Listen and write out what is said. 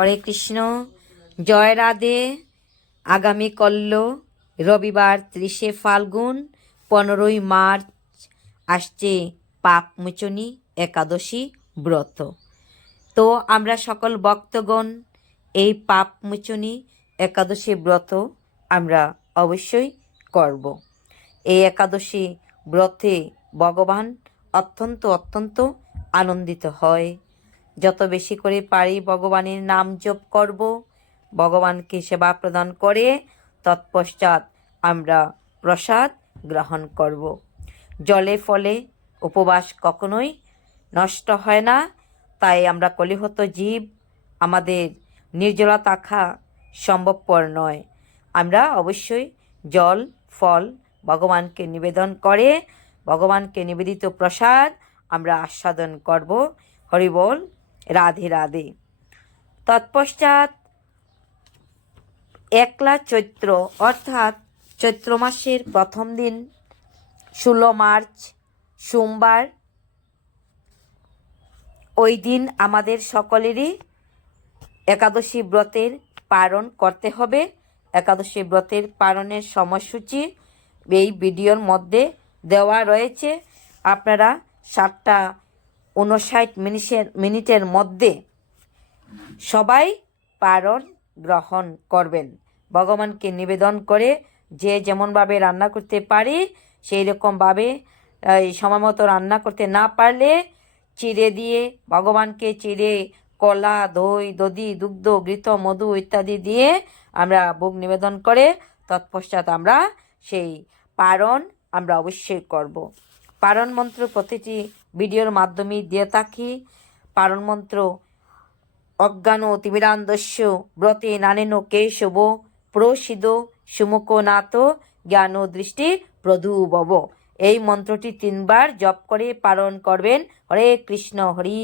হরে কৃষ্ণ, জয় রাধে। আগামী কল্য রবিবার 30শে ফাল্গুন 15ই মার্চ আসছে পাপমোচনী একাদশী ব্রত। তো আমরা সকল ভক্তগণ এই পাপমোচনী একাদশী ব্রত আমরা অবশ্যই করব। এই একাদশী ব্রতে ভগবান অত্যন্ত আনন্দিত হয়। যত বেশি করে পারি ভগবানের নাম জপ করব, ভগবানকে সেবা প্রদান করে তৎপশ্চাৎ আমরা প্রসাদ গ্রহণ করব। জলে ফলে উপবাস কখনোই নষ্ট হয় না, তাই আমরা কলিহত জীব, আমাদের নির্জলা থাকা সম্ভবপর নয়। আমরা অবশ্যই জল ফল ভগবানকে নিবেদন করে ভগবানকে নিবেদিত প্রসাদ আমরা আস্বাদন করব। হরি বল, রাধে রাধে। তৎপশ্চাৎ একলা চৈত্র অর্থাৎ চৈত্র মাসের প্রথম দিন 16 মার্চ সোমবার, ওই দিন আমাদের সকলেরই একাদশী ব্রতের পালন করতে হবে। একাদশী ব্রতের পালনের সময়সূচি এই ভিডিওর মধ্যে দেওয়া রয়েছে। আপনারা 7:59 মিনিটের মধ্যে সবাই পালন গ্রহণ করবেন। ভগবানকে নিবেদন করে যে যেমনভাবে রান্না করতে পারি সেই রকমভাবে সময় মতো রান্না করতে না পারলে চিড়ে দিয়ে ভগবানকে চিড়ে কলা, দই, দধি, দুগ্ধ, ঘৃত, মধু ইত্যাদি দিয়ে আমরা ভোগ নিবেদন করে তৎপশ্চাৎ আমরা সেই পালন আমরা অবশ্যই করব। পালন মন্ত্র প্রতিটি ভিডিওর মাধ্যমে দিয়ে থাকি। পালন মন্ত্র অজ্ঞান তিমিরান্ধস্য ব্রতে নানেন কেশব প্রসিদ সুমুখনাথ জ্ঞান দৃষ্টি প্রধুভব। এই মন্ত্রটি 3 বার জপ করে পালন করবেন। হরে কৃষ্ণ, হরি